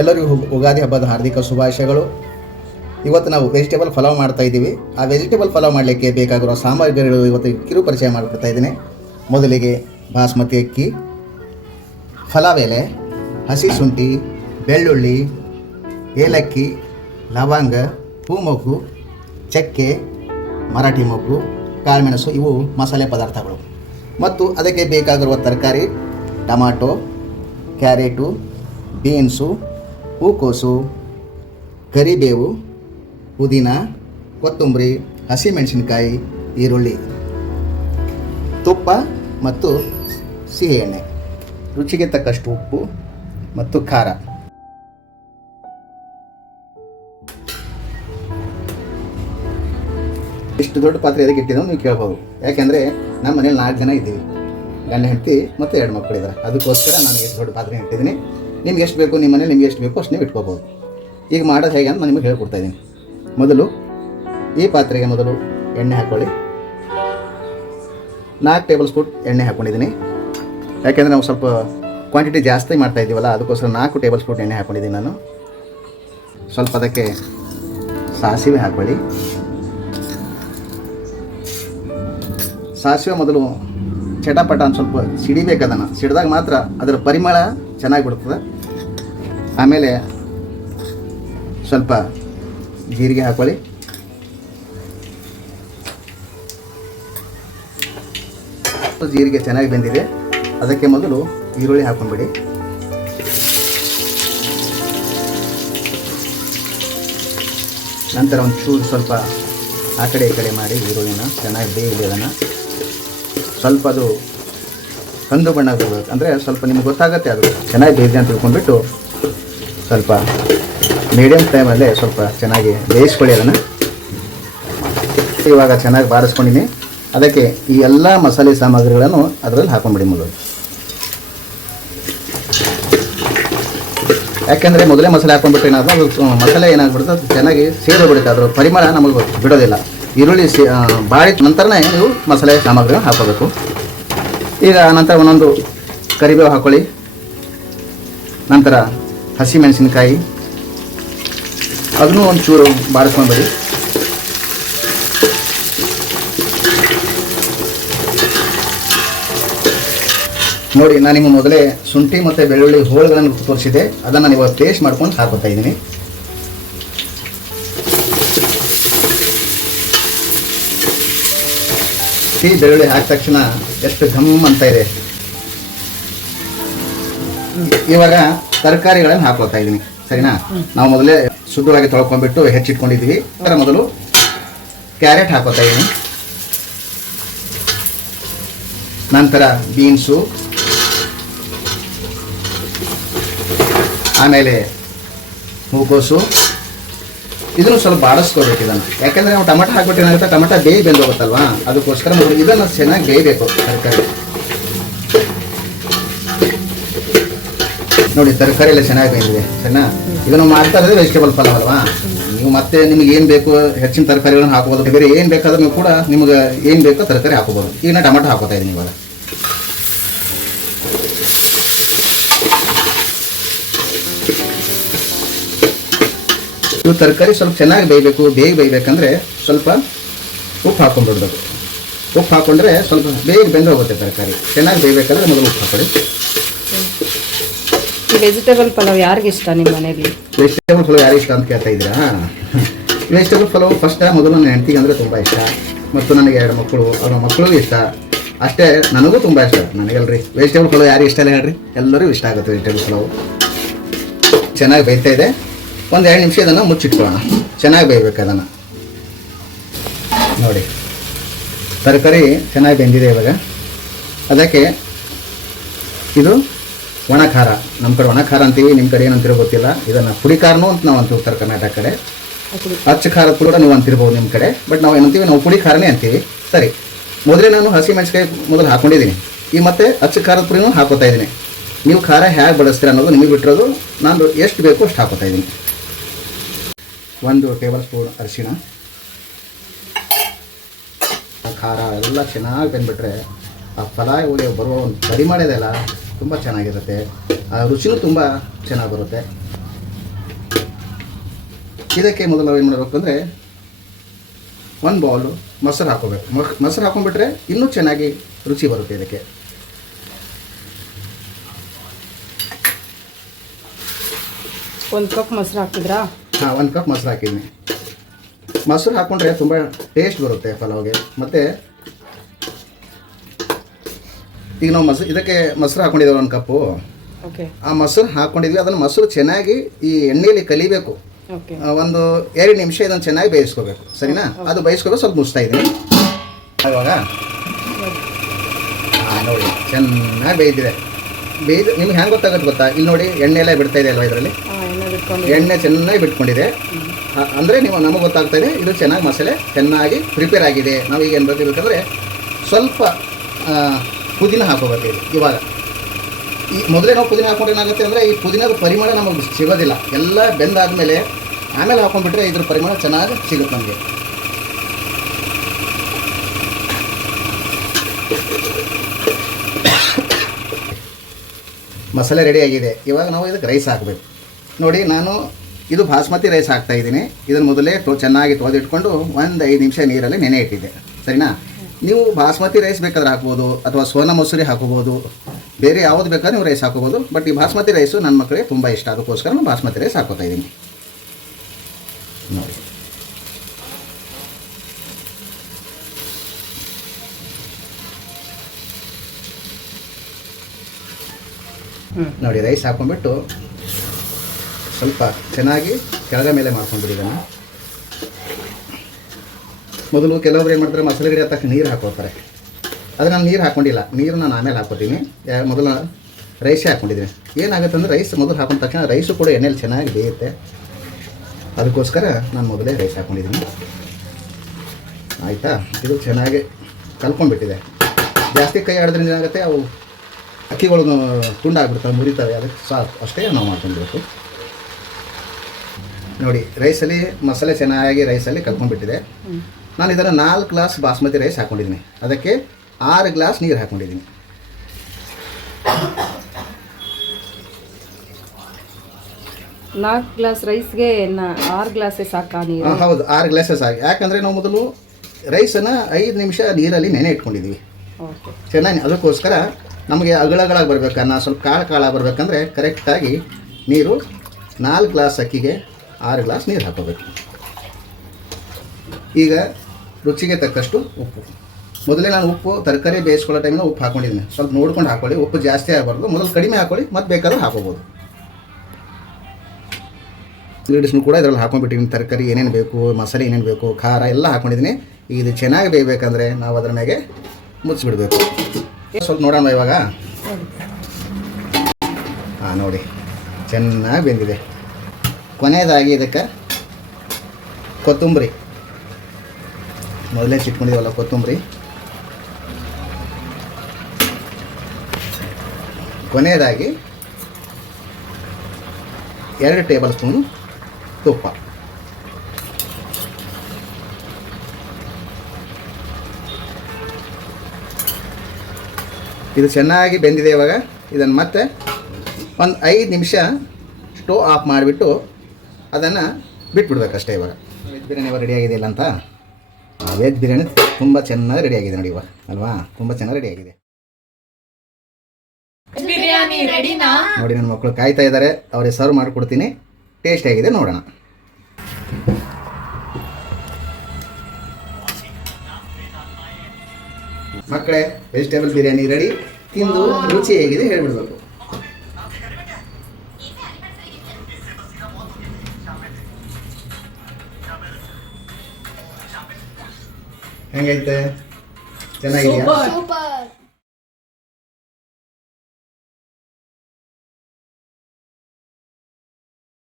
ಎಲ್ಲರಿಗೂ ಉಗಾದಿ ಹಬ್ಬದ ಹಾರ್ದಿಕ ಶುಭಾಶಯಗಳು. ಇವತ್ತು ನಾವು ವೆಜಿಟೇಬಲ್ ಪಲಾವ್ ಮಾಡ್ತಾ ಇದ್ದೀವಿ. ಆ ವೆಜಿಟೇಬಲ್ ಪಲಾವ್ ಮಾಡಲಿಕ್ಕೆ ಬೇಕಾಗಿರೋ ಸಾಮಗ್ರಿಗಳು ಇವತ್ತು ಕಿರು ಪರಿಚಯ ಮಾಡಿಕೊಡ್ತಾ ಇದ್ದೀನಿ. ಮೊದಲಿಗೆ ಬಾಸ್ಮತಿ ಅಕ್ಕಿ, ಪಲಾವ್ ಎಲೆ, ಹಸಿ ಶುಂಠಿ, ಬೆಳ್ಳುಳ್ಳಿ, ಏಲಕ್ಕಿ, ಲವಂಗ, ಹೂಮೊಗ್ಗು, ಚಕ್ಕೆ, ಮರಾಠಿ ಮೊಗ್ಗು, ಕಾಳುಮೆಣಸು, ಇವು ಮಸಾಲೆ ಪದಾರ್ಥಗಳು. ಮತ್ತು ಅದಕ್ಕೆ ಬೇಕಾಗಿರುವ ತರಕಾರಿ ಟಮಾಟೊ, ಕ್ಯಾರೆಟು, ಬೀನ್ಸು, ಹೂಕೋಸು, ಕರಿಬೇವು, ಪುದೀನ, ಕೊತ್ತಂಬರಿ, ಹಸಿಮೆಣಸಿನಕಾಯಿ, ಈರುಳ್ಳಿ, ತುಪ್ಪ ಮತ್ತು ಸಿಹಿ ಎಣ್ಣೆ, ರುಚಿಗೆ ತಕ್ಕಷ್ಟು ಉಪ್ಪು ಮತ್ತು ಖಾರ. ಇಷ್ಟು ದೊಡ್ಡ ಪಾತ್ರೆ ಎದಕ್ಕೆ ಇಟ್ಟಿದ್ದೋ ನೀವು ಕೇಳ್ಬೋದು. ಯಾಕೆಂದರೆ ನಮ್ಮ ಮನೇಲಿ 4 ಜನ ಇದ್ದೀವಿ, ಗಂಡ ಹೆಂಡತಿ ಮತ್ತು 2 ಮಕ್ಕಳಿದ್ದಾರೆ. ಅದಕ್ಕೋಸ್ಕರ ನಾನು ಎಷ್ಟು ದೊಡ್ಡ ಪಾತ್ರೆ ಇಟ್ಟಿದ್ದೀನಿ. ನಿಮ್ಗೆ ಎಷ್ಟು ಬೇಕು, ನಿಮ್ಮ ಮನೇಲಿ ನಿಮ್ಗೆ ಎಷ್ಟು ಬೇಕು ಅಷ್ಟು ನೀವು ಇಟ್ಕೋಬೋದು. ಈಗ ಮಾಡೋದು ಹೇಗೆ ಅಂತ ನಾನು ನಿಮಗೆ ಹೇಳ್ಕೊಡ್ತಾ ಇದ್ದೀನಿ. ಮೊದಲು ಈ ಪಾತ್ರೆಗೆ ಮೊದಲು ಎಣ್ಣೆ ಹಾಕ್ಕೊಳ್ಳಿ. 4 ಟೇಬಲ್ ಸ್ಪೂನ್ ಎಣ್ಣೆ ಹಾಕ್ಕೊಂಡಿದ್ದೀನಿ. ಯಾಕೆಂದರೆ ನಾವು ಸ್ವಲ್ಪ ಕ್ವಾಂಟಿಟಿ ಜಾಸ್ತಿ ಮಾಡ್ತಾ ಇದ್ದೀವಲ್ಲ, ಅದಕ್ಕೋಸ್ಕರ 4 ಟೇಬಲ್ ಸ್ಪೂನ್ ಎಣ್ಣೆ ಹಾಕ್ಕೊಂಡಿದ್ದೀನಿ ನಾನು. ಸ್ವಲ್ಪ ಅದಕ್ಕೆ ಸಾಸಿವೆ ಹಾಕ್ಕೊಳ್ಳಿ. ಸಾಸಿವೆ ಮೊದಲು ಚಟಪಟ ಅಂತ ಸ್ವಲ್ಪ ಸಿಡಿಬೇಕು. ಅದನ್ನು ಸಿಡಿದಾಗ ಮಾತ್ರ ಅದರ ಪರಿಮಳ ಚೆನ್ನಾಗಿ ಬಿಡ್ತದೆ. ಆಮೇಲೆ ಸ್ವಲ್ಪ ಜೀರಿಗೆ ಹಾಕ್ಕೊಳ್ಳಿ. ಜೀರಿಗೆ ಚೆನ್ನಾಗಿ ಬೆಂದಿದೆ. ಅದಕ್ಕೆ ಮೊದಲು ಈರುಳ್ಳಿ ಹಾಕೊಂಡ್ಬಿಡಿ. ನಂತರ ಒಂಚೂರು ಸ್ವಲ್ಪ ಆ ಕಡೆ ಈ ಕಡೆ ಮಾಡಿ ಈರುಳ್ಳಿನ ಚೆನ್ನಾಗಿ ಬೇಯಲಿ. ಅದನ್ನು ಸ್ವಲ್ಪ ಅದು ಕಂದು ಬಣ್ಣ ಬರಬೇಕು, ಅಂದರೆ ಸ್ವಲ್ಪ ನಿಮ್ಗೆ ಗೊತ್ತಾಗುತ್ತೆ ಅದು ಚೆನ್ನಾಗಿ ಬೇಯಿದೆ ಅಂತ ತಿಳ್ಕೊಂಡ್ಬಿಟ್ಟು ಸ್ವಲ್ಪ ಮೀಡಿಯಮ್ ಫ್ಲೇಮಲ್ಲೇ ಸ್ವಲ್ಪ ಚೆನ್ನಾಗಿ ಬೇಯಿಸ್ಕೊಳ್ಳಿ ಅದನ್ನು. ಇವಾಗ ಚೆನ್ನಾಗಿ ಬಾರಿಸ್ಕೊಂಡಿನಿ. ಅದಕ್ಕೆ ಈ ಎಲ್ಲ ಮಸಾಲೆ ಸಾಮಗ್ರಿಗಳನ್ನು ಅದರಲ್ಲಿ ಹಾಕೊಂಡ್ಬಿಡಿ ಮೊದಲು. ಯಾಕೆಂದರೆ ಮೊದಲೇ ಮಸಾಲೆ ಹಾಕೊಂಡ್ಬಿಟ್ಟು ಏನಾದರೂ ಅದು ಮಸಾಲೆ ಏನಾಗ್ಬಿಡುತ್ತೆ, ಅದು ಚೆನ್ನಾಗಿ ಸೇರಿಬಿಡುತ್ತೆ. ಅದರ ಪರಿಮಳ ನಮಗೆ ಬಿಡೋದಿಲ್ಲ. ಈರುಳ್ಳಿ ಬಾಡಿದ ನಂತರನೇ ನೀವು ಮಸಾಲೆ ಸಾಮಗ್ರಿನ ಹಾಕೋಬೇಕು. ಈಗ ನಂತರ ಒಂದೊಂದು ಕರಿಬೇವು ಹಾಕ್ಕೊಳ್ಳಿ. ನಂತರ ಹಸಿಮೆಣಸಿನಕಾಯಿ, ಅದನ್ನು ಒಂಚೂರು ಬಾಡಿಸ್ಕೊಂಡ್ಬಿಡಿ. ನೋಡಿ, ನಾನು ನಿಮಗೆ ಮೊದಲೇ ಶುಂಠಿ ಮತ್ತು ಬೆಳ್ಳುಳ್ಳಿ ಹೋಳುಗಳನ್ನು ತೋರಿಸಿದೆ. ಅದನ್ನು ನೀವು ಪೇಸ್ಟ್ ಮಾಡ್ಕೊಂಡು ಹಾಕೋತಾ ಇದ್ದೀನಿ. ಬೆಳ್ಳುಳ್ಳಿ ಹಾಕಿದ ತಕ್ಷಣ ಎಷ್ಟು ಘಮ್ ಅಂತ ಇದೆ. ಇವಾಗ ತರಕಾರಿಗಳನ್ನು ಹಾಕೊಳ್ತಾ ಇದ್ದೀನಿ, ಸರಿನಾ? ನಾವು ಮೊದಲೇ ಶುದ್ಧವಾಗಿ ತೊಳ್ಕೊಂಡ್ಬಿಟ್ಟು ಹೆಚ್ಚಿಟ್ಕೊಂಡಿದ್ದೀವಿ. ಅದರ ಮೊದಲು ಕ್ಯಾರೆಟ್ ಹಾಕೋತಾ ಇದ್ದೀನಿ. ನಂತರ ಬೀನ್ಸು, ಆಮೇಲೆ ಹೂಕೋಸು. ಇದನ್ನು ಸ್ವಲ್ಪ ಬಾಡಿಸ್ಕೋಬೇಕು ಇದನ್ನು. ಯಾಕೆಂದರೆ ನಾವು ಟೊಮೆಟೊ ಹಾಕ್ಬಿಟ್ಟು ಏನಾಗುತ್ತೆ, ಟೊಮೆಟೊ ಬೇಗ ಬೆಂದು ಹೋಗುತ್ತಲ್ವಾ, ಅದಕ್ಕೋಸ್ಕರ ಇದನ್ನು ಚೆನ್ನಾಗಿ ಬೇಯಬೇಕು ತರಕಾರಿ. ನೋಡಿ, ತರಕಾರಿ ಎಲ್ಲ ಚೆನ್ನಾಗಿ ಬೇಯಿದೆ, ಸರಿನಾ? ಇದನ್ನು ಮಾಡ್ತಾ ಇರೋದು ವೆಜಿಟೇಬಲ್ ಪಲಾವ್ ಅಲ್ವಾ. ನೀವು ಮತ್ತೆ ನಿಮಗೆ ಏನು ಬೇಕು ಹೆಚ್ಚಿನ ತರಕಾರಿಗಳನ್ನು ಹಾಕೋಬೋದು. ಬೇರೆ ಏನು ಬೇಕಾದ್ರೂ ನೀವು ಕೂಡ ನಿಮ್ಗೆ ಏನು ಬೇಕೋ ತರಕಾರಿ ಹಾಕೋಬೋದು. ಈಗ ನಾನು ಟೊಮೆಟೊ ಹಾಕೋತಾ ಇದ್ದೀನಿ ಇವಾಗ. ಇವು ತರಕಾರಿ ಸ್ವಲ್ಪ ಚೆನ್ನಾಗಿ ಬೇಯಬೇಕು. ಬೇಗ ಬೇಯಬೇಕಂದ್ರೆ ಸ್ವಲ್ಪ ಉಪ್ಪು ಹಾಕೊಂಡ್ಬಿಡ್ಬೇಕು. ಉಪ್ಪು ಹಾಕೊಂಡ್ರೆ ಸ್ವಲ್ಪ ಬೇಗ ಬೆಂದು ಹೋಗುತ್ತೆ ತರಕಾರಿ. ಚೆನ್ನಾಗಿ ಬೇಯಬೇಕಂದ್ರೆ ಮೊದಲು ಉಪ್ಪು ಹಾಕೊಳ್ಳಿ. ವೆಜಿಟೇಬಲ್ ಪಲಾವ್ ಯಾರಿಗೆ ಇಷ್ಟ ನಿಮ್ಮ ಮನೆಯಲ್ಲಿ? ವೆಜಿಟೇಬಲ್ ಪಲಾವ್ ಯಾರಿಗೆ ಇಷ್ಟ ಅಂತ ಕೇಳ್ತಾ ಇದ್ದೀರಾ? ವೆಜಿಟೇಬಲ್ ಪಲಾವ್ ಫಸ್ಟ್ ಮೊದಲು ನನ್ನ ಹೆಂಡತಿಗೆ ಅಂದರೆ ತುಂಬ ಇಷ್ಟ, ಮತ್ತು ನನಗೆ 2 ಮಕ್ಕಳು, ಅವ್ರ ಮಕ್ಕಳಿಗೂ ಇಷ್ಟ. ಅಷ್ಟೇ, ನನಗೂ ತುಂಬ ಇಷ್ಟ. ನನಗಲ್ರಿ ವೆಜಿಟೇಬಲ್ ಪಲಾವ್ ಯಾರಿಗೆ ಇಷ್ಟ ಇಲ್ಲ ಹೇಳ್ರಿ? ಎಲ್ಲರಿಗೂ ಇಷ್ಟ ಆಗುತ್ತೆ ವೆಜಿಟೇಬಲ್ ಪಲಾವ್. ಚೆನ್ನಾಗಿ ಬೇಯ್ತಾ ಇದೆ. ಒಂದು 2 ನಿಮಿಷ ಇದನ್ನು ಮುಚ್ಚಿಟ್ಕೊಳ್ಳೋಣ. ಚೆನ್ನಾಗಿ ಬೇಯಬೇಕು ಅದನ್ನು. ನೋಡಿ, ತರಕಾರಿ ಚೆನ್ನಾಗಿ ಬೆಂದಿದೆ ಇವಾಗ. ಅದಕ್ಕೆ ಇದು ಒಣ ಖಾರ. ನಮ್ಮ ಕಡೆ ಒಣ ಖಾರ ಅಂತೀವಿ, ನಿಮ್ಮ ಕಡೆ ಏನಂತಿರೋ ಗೊತ್ತಿಲ್ಲ. ಇದನ್ನು ಪುಡಿ ಖಾರನೂ ಅಂತ ನಾವು ಅಂತೀವಿ ಉತ್ತರ ಕರ್ನಾಟಕ ಕಡೆ. ಅಚ್ಚ ಖಾರ ಕೂಡ ನೀವು ಅಂತಿರ್ಬೋದು ನಿಮ್ಮ ಕಡೆ. ಬಟ್ ನಾವು ಏನಂತೀವಿ, ನಾವು ಪುಡಿ ಖಾರನೇ ಅಂತೀವಿ. ಸರಿ, ಮೊದಲೇ ನಾನು ಹಸಿಮೆಣಸಿನಕಾಯಿ ಮೊದಲು ಹಾಕ್ಕೊಂಡಿದ್ದೀನಿ. ಈಗ ಮತ್ತೆ ಅಚ್ಚ ಖಾರದ ಪುಡಿನೂ ಹಾಕೋತಾ ಇದ್ದೀನಿ. ನೀವು ಖಾರ ಹೇಗೆ ಬಳಸ್ತೀರ ಅನ್ನೋದು ನಿಮಗೆ ಬಿಟ್ಟಿರೋದು. ನಾನು ಎಷ್ಟು ಬೇಕೋ ಅಷ್ಟು ಹಾಕೋತಾ ಇದ್ದೀನಿ. 1 ಟೇಬಲ್ ಸ್ಪೂನ್ ಅರಿಶಿಣ, ಖಾರ ಎಲ್ಲ ಚೆನ್ನಾಗಿ ಬೆಂದ್ಬಿಟ್ರೆ ಆ ಪಲಾವ್ ಬರುವ ಒಂದು ಪರಿಮಳ ಇದೆಯಲ್ಲ ತುಂಬ ಚೆನ್ನಾಗಿರುತ್ತೆ. ಆ ರುಚಿನೂ ತುಂಬ ಚೆನ್ನಾಗಿ ಬರುತ್ತೆ. ಇದಕ್ಕೆ ಮೊದಲು ನಾವು ಏನು ಮಾಡಬೇಕು ಅಂದರೆ ಒಂದು ಬೌಲು ಮೊಸರು ಹಾಕೋಬೇಕು. ಮೊಸರು ಹಾಕೊಂಡ್ಬಿಟ್ರೆ ಇನ್ನೂ ಚೆನ್ನಾಗಿ ರುಚಿ ಬರುತ್ತೆ ಇದಕ್ಕೆ. ಒಂದು ಕಪ್ ಮೊಸರು ಹಾಕಿದ್ರಾ? ಹಾಂ, 1 ಕಪ್ ಮೊಸರು ಹಾಕಿದ್ದೀನಿ. ಮೊಸರು ಹಾಕ್ಕೊಂಡ್ರೆ ತುಂಬ ಟೇಸ್ಟ್ ಬರುತ್ತೆ ಪಲಾವ್ಗೆ. ಮತ್ತು ಈಗ ನಾವು ಇದಕ್ಕೆ ಮೊಸರು ಹಾಕ್ಕೊಂಡಿದ್ದೇವೆ 1 ಕಪ್ಪು. ಓಕೆ. ಆ ಮೊಸರು ಹಾಕ್ಕೊಂಡಿದ್ವಿ, ಅದನ್ನು ಮೊಸರು ಚೆನ್ನಾಗಿ ಈ ಎಣ್ಣೆಯಲ್ಲಿ ಕಲಿಬೇಕು. ಓಕೆ. ಒಂದು 2 ನಿಮಿಷ ಇದನ್ನು ಚೆನ್ನಾಗಿ ಬೇಯಿಸ್ಕೋಬೇಕು, ಸರಿನಾ? ಅದು ಬೇಯಿಸ್ಕೋಬೇಕು. ಸ್ವಲ್ಪ ಮುಚ್ತಾ ಇದ್ದೀನಿ ಇವಾಗ. ನೋಡಿ ಚೆನ್ನಾಗಿ ಬೇಯ್ದಿದೆ. ನಿಮ್ಗೆ ಹೆಂಗೆ ಗೊತ್ತಾಗುತ್ತೆ ಗೊತ್ತಾ? ಇಲ್ಲಿ ನೋಡಿ ಎಣ್ಣೆ ಎಲ್ಲ ಬಿಡ್ತಾ ಇದೆ ಅಲ್ವಾ ಇದರಲ್ಲಿ? ಎಣ್ಣೆ ಚೆನ್ನಾಗಿ ಬಿಟ್ಕೊಂಡಿದೆ. ಅಂದರೆ ನೀವು ನಮಗೆ ಗೊತ್ತಾಗ್ತಾ ಇದೆ ಇದು ಚೆನ್ನಾಗಿ ಮಸಾಲೆ ಚೆನ್ನಾಗಿ ಪ್ರಿಪೇರ್ ಆಗಿದೆ. ನಾವು ಈಗ ಏನು ಬೇಕಂದರೆ ಸ್ವಲ್ಪ ಪುದೀನ ಹಾಕೋಬೇಕು ಇವಾಗ. ಈ ಮೊದಲೇ ನಾವು ಪುದೀನ ಹಾಕೊಂಡ್ರೆ ಏನಾಗುತ್ತೆ ಅಂದರೆ ಈ ಪುದೀನದ ಪರಿಮಳ ನಮಗೆ ಸಿಗೋದಿಲ್ಲ. ಎಲ್ಲ ಬೆಂದಾದಮೇಲೆ ಆಮೇಲೆ ಹಾಕೊಂಡ್ಬಿಟ್ರೆ ಇದ್ರ ಪರಿಮಳ ಚೆನ್ನಾಗಿ ಸಿಗುತ್ತೆ ನಮಗೆ. ಮಸಾಲೆ ರೆಡಿ ಆಗಿದೆ. ಇವಾಗ ನಾವು ಇದಕ್ಕೆ ರೈಸ್ ಹಾಕಬೇಕು. ನೋಡಿ, ನಾನು ಇದು ಬಾಸ್ಮತಿ ರೈಸ್ ಹಾಕ್ತಾಯಿದ್ದೀನಿ. ಇದನ್ನು ಮೊದಲೇ ಚೆನ್ನಾಗಿ ತೊಳೆದಿಟ್ಕೊಂಡು 1-5 ನಿಮಿಷ ನೀರಲ್ಲಿ ನೆನೆ ಇಟ್ಟಿದ್ದೆ, ಸರಿನಾ? ನೀವು ಬಾಸ್ಮತಿ ರೈಸ್ ಬೇಕಾದ್ರೆ ಹಾಕ್ಬೋದು, ಅಥವಾ ಸೋನಾ ಮಸೂರಿ ಹಾಕೋಬೋದು, ಬೇರೆ ಯಾವುದು ಬೇಕಾದ್ರೆ ನೀವು ರೈಸ್ ಹಾಕೋಬೋದು. ಬಟ್ ಈ ಬಾಸ್ಮತಿ ರೈಸು ನನ್ನ ಮಕ್ಕಳಿಗೆ ತುಂಬ ಇಷ್ಟ, ಅದಕ್ಕೋಸ್ಕರ ನಾನು ಬಾಸ್ಮತಿ ರೈಸ್ ಹಾಕೋತಾ ಇದ್ದೀನಿ. ನೋಡಿ, ನೋಡಿ ರೈಸ್ ಹಾಕೊಂಡ್ಬಿಟ್ಟು ಸ್ವಲ್ಪ ಚೆನ್ನಾಗಿ ಕೆಳಗ ಮೇಲೆ ಮಾಡ್ಕೊಂಡ್ಬಿಟ್ಟಿದ್ದಾನೆ. ಮೊದಲು ಕೆಲವೊಬ್ರು ಏನು ಮಾಡ್ತಾರೆ, ಮಸಾಲೆ ಗಿಡ ತಕ್ಷಣ ನೀರು ಹಾಕೋತಾರೆ. ಅದು ನಾನು ನೀರು ಹಾಕ್ಕೊಂಡಿಲ್ಲ, ನೀರು ನಾನು ಆಮೇಲೆ ಹಾಕೋತೀನಿ. ಮೊದಲು ರೈಸೇ ಹಾಕ್ಕೊಂಡಿದ್ದೀನಿ. ಏನಾಗುತ್ತೆ ಅಂದರೆ ರೈಸ್ ಮೊದಲು ಹಾಕೊಂಡ ತಕ್ಷಣ ರೈಸು ಕೂಡ ಎಣ್ಣೆಲಿ ಚೆನ್ನಾಗಿ ಬೇಯುತ್ತೆ. ಅದಕ್ಕೋಸ್ಕರ ನಾನು ಮೊದಲೇ ರೈಸ್ ಹಾಕ್ಕೊಂಡಿದ್ದೀನಿ. ಆಯಿತಾ? ಇದು ಚೆನ್ನಾಗಿ ಕಲ್ಕೊಂಡ್ಬಿಟ್ಟಿದೆ. ಜಾಸ್ತಿ ಕೈ ಆಡಿದ್ರಿಂದ ಏನಾಗುತ್ತೆ, ಅವು ಅಕ್ಕಿಗಳು ತುಂಡಾಗ್ಬಿಡ್ತವೆ, ಮುರಿತವೆ. ಅದಕ್ಕೆ ಸಾಕು, ಅಷ್ಟೇ ನಾವು ಮಾಡ್ಕೊಳ್ಬೇಕು. ನೋಡಿ, ರೈಸಲ್ಲಿ ಮಸಾಲೆ ಚೆನ್ನಾಗಿ ರೈಸಲ್ಲಿ ಕಲ್ಕೊಂಡ್ಬಿಟ್ಟಿದೆ. ನಾನು ಇದನ್ನು 4 ಗ್ಲಾಸ್ ಬಾಸ್ಮತಿ ರೈಸ್ ಹಾಕ್ಕೊಂಡಿದ್ದೀನಿ. ಅದಕ್ಕೆ 6 ಗ್ಲಾಸ್ ನೀರು ಹಾಕ್ಕೊಂಡಿದ್ದೀನಿ. ನಾಲ್ಕು ಗ್ಲಾಸ್ ರೈಸ್ಗೆ 6 ಗ್ಲಾಸೇ ಸಾಕಾ ನೀರು? ಹೌದು, 6 ಗ್ಲಾಸೇ ಸಾಕು. ಯಾಕಂದರೆ ನಾವು ಮೊದಲು ರೈಸನ್ನು 5 ನಿಮಿಷ ನೀರಲ್ಲಿ ನೆನೆ ಇಟ್ಕೊಂಡಿದ್ದೀವಿ ಚೆನ್ನಾಗಿ. ಅದಕ್ಕೋಸ್ಕರ ನಮಗೆ ಅಗಳಗಳಾಗಿ ಬರಬೇಕನ್ನ ಸ್ವಲ್ಪ ಕಾಳಾಗಿ ಬರಬೇಕಂದ್ರೆ ಕರೆಕ್ಟಾಗಿ ನೀರು 4 ಗ್ಲಾಸ್ ಅಕ್ಕಿಗೆ 6 ಗ್ಲಾಸ್ ನೀರು ಹಾಕೋಬೇಕು. ಈಗ ರುಚಿಗೆ ತಕ್ಕಷ್ಟು ಉಪ್ಪು. ಮೊದಲೇ ನಾನು ಉಪ್ಪು ತರಕಾರಿ ಬೇಯಿಸ್ಕೊಳ್ಳೋ ಟೈಮಿನ ಉಪ್ಪು ಹಾಕ್ಕೊಂಡಿದ್ದೀನಿ. ಸ್ವಲ್ಪ ನೋಡ್ಕೊಂಡು ಹಾಕ್ಕೊಳ್ಳಿ, ಉಪ್ಪು ಜಾಸ್ತಿ ಆಗಬಾರ್ದು. ಮೊದಲು ಕಡಿಮೆ ಹಾಕ್ಕೊಳ್ಳಿ, ಮತ್ತೆ ಬೇಕಾದ್ರೆ ಹಾಕೋಬೋದು. ಇಂಗ್ರೀಡಿಯೆಂಟ್ಸ್ನು ಕೂಡ ಇದರಲ್ಲಿ ಹಾಕೊಂಡ್ಬಿಟ್ಟಿದ್ದೀನಿ. ತರಕಾರಿ ಏನೇನು ಬೇಕು, ಮಸಾಲೆ ಏನೇನು ಬೇಕು, ಖಾರ ಎಲ್ಲ ಹಾಕ್ಕೊಂಡಿದ್ದೀನಿ. ಇದು ಚೆನ್ನಾಗಿ ಬೇಯಬೇಕಂದ್ರೆ ನಾವು ಅದರ ಮೇಲೆ ಮುಚ್ಚಿಬಿಡಬೇಕು. ಸ್ವಲ್ಪ ನೋಡೋಣ ಇವಾಗ. ಹಾಂ, ನೋಡಿ ಚೆನ್ನಾಗಿ ಬೆಂದಿದೆ. ಕೊನೆಯದಾಗಿ ಇದಕ್ಕೆ ಕೊತ್ತಂಬರಿ, ಮೊದಲೇ ಚಿಟ್ಕೊಂಡಿದ್ದೀವಲ್ಲ ಕೊತ್ತಂಬರಿ. ಕೊನೆಯದಾಗಿ 2 ಟೇಬಲ್ ಸ್ಪೂನು ತುಪ್ಪ. ಇದು ಚೆನ್ನಾಗಿ ಬೆಂದಿದೆ. ಇವಾಗ ಇದನ್ನು ಮತ್ತೆ ಒಂದು 5 ನಿಮಿಷ ಸ್ಟೋವ್ ಆಫ್ ಮಾಡಿಬಿಟ್ಟು ಅದನ್ನು ಬಿಟ್ಬಿಡ್ಬೇಕಷ್ಟೇ. ಇವಾಗ ವೆಜ್ ಬಿರಿಯಾನಿ ಇವಾಗ ರೆಡಿಯಾಗಿದೆ ಇಲ್ಲ ಅಂತ. ವೆಜ್ ಬಿರಿಯಾನಿ ತುಂಬ ಚೆನ್ನಾಗಿ ರೆಡಿಯಾಗಿದೆ ನೋಡಿ ಇವಾಗ, ಅಲ್ವಾ? ತುಂಬ ಚೆನ್ನಾಗಿ ರೆಡಿಯಾಗಿದೆ. ಬಿರಿಯಾನಿ ರೆಡಿನಾ? ನೋಡಿ, ನನ್ನ ಮಕ್ಕಳು ಕಾಯ್ತಾ ಇದ್ದಾರೆ, ಅವರಿಗೆ ಸರ್ವ್ ಮಾಡಿಕೊಡ್ತೀನಿ. ಟೇಸ್ಟ್ ಆಗಿದೆ, ನೋಡೋಣ. ಮಕ್ಕಳೇ, ವೆಜಿಟೇಬಲ್ ಬಿರಿಯಾನಿ ರೆಡಿ. ತಿಂದು ರುಚಿ ಹೇಗಿದೆ ಹೇಳ್ಬಿಡ್ಬೇಕು. ಹೆಂಗೈತೆ? ಚೆನ್ನಾಗಿದೆಯಾ? ಸೂಪರ್.